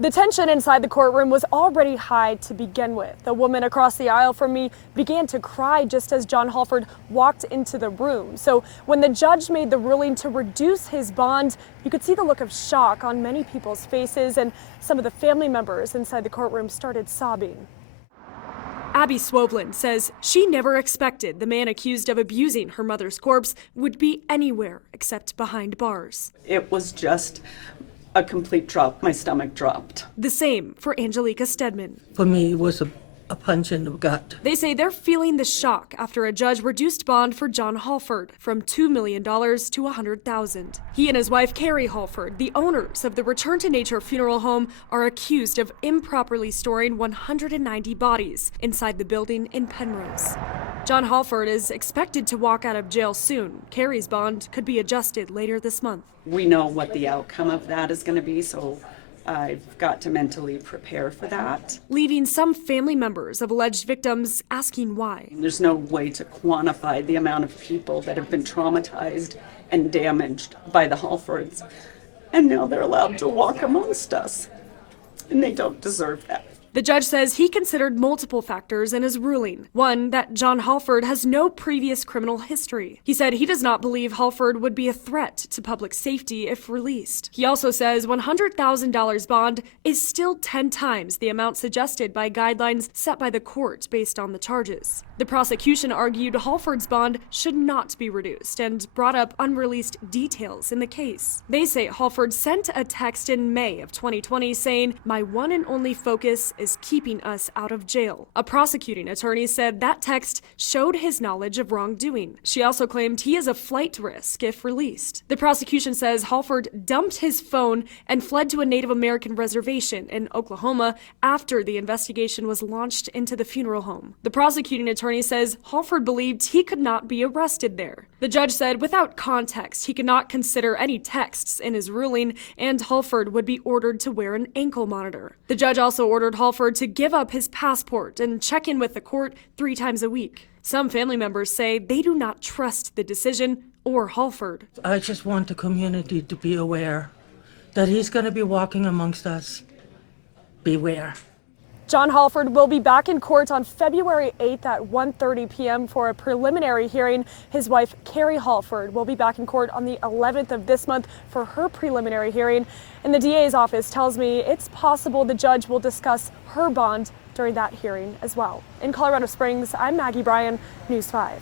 The tension inside the courtroom was already high to begin with. The woman across the aisle from me began to cry just as John Halford walked into the room. So when the judge made the ruling to reduce his bond, you could see the look of shock on many people's faces, and some of the family members inside the courtroom started sobbing. Abby Swovlin says she never expected the man accused of abusing her mother's corpse would be anywhere except behind bars. It was just a complete drop. My stomach dropped. The same for Angelica Stedman. For me, it was a punch in the gut. They say they're feeling the shock after a judge reduced bond for John Halford from $2 million to $100,000. He and his wife, Carrie Halford, the owners of the Return to Nature funeral home, are accused of improperly storing 190 bodies inside the building in Penrose. John Halford is expected to walk out of jail soon. Carrie's bond could be adjusted later this month. We know what the outcome of that is going to be, so I've got to mentally prepare for that. Leaving some family members of alleged victims asking why. There's no way to quantify the amount of people that have been traumatized and damaged by the Halfords. And now they're allowed to walk amongst us. And they don't deserve that. The judge says he considered multiple factors in his ruling. One, that John Halford has no previous criminal history. He said he does not believe Halford would be a threat to public safety if released. He also says $100,000 bond is still 10 times the amount suggested by guidelines set by the court based on the charges. The prosecution argued Halford's bond should not be reduced and brought up unreleased details in the case. They say Halford sent a text in May of 2020 saying, "My one and only focus is keeping us out of jail." A prosecuting attorney said that text showed his knowledge of wrongdoing. She also claimed he is a flight risk if released. The prosecution says Halford dumped his phone and fled to a Native American reservation in Oklahoma after the investigation was launched into the funeral home. The prosecuting attorney says Halford believed he could not be arrested there. The judge said without context, he could not consider any texts in his ruling, and Halford would be ordered to wear an ankle monitor. The judge also ordered Halford to give up his passport and check in with the court 3 times a week. Some family members say they do not trust the decision or Halford. I just want the community to be aware that he's going to be walking amongst us. Beware. John Halford will be back in court on February 8th at 1:30 p.m. for a preliminary hearing. His wife, Carrie Halford, will be back in court on the 11th of this month for her preliminary hearing. And the DA's office tells me it's possible the judge will discuss her bond during that hearing as well. In Colorado Springs, I'm Maggie Bryan, News 5.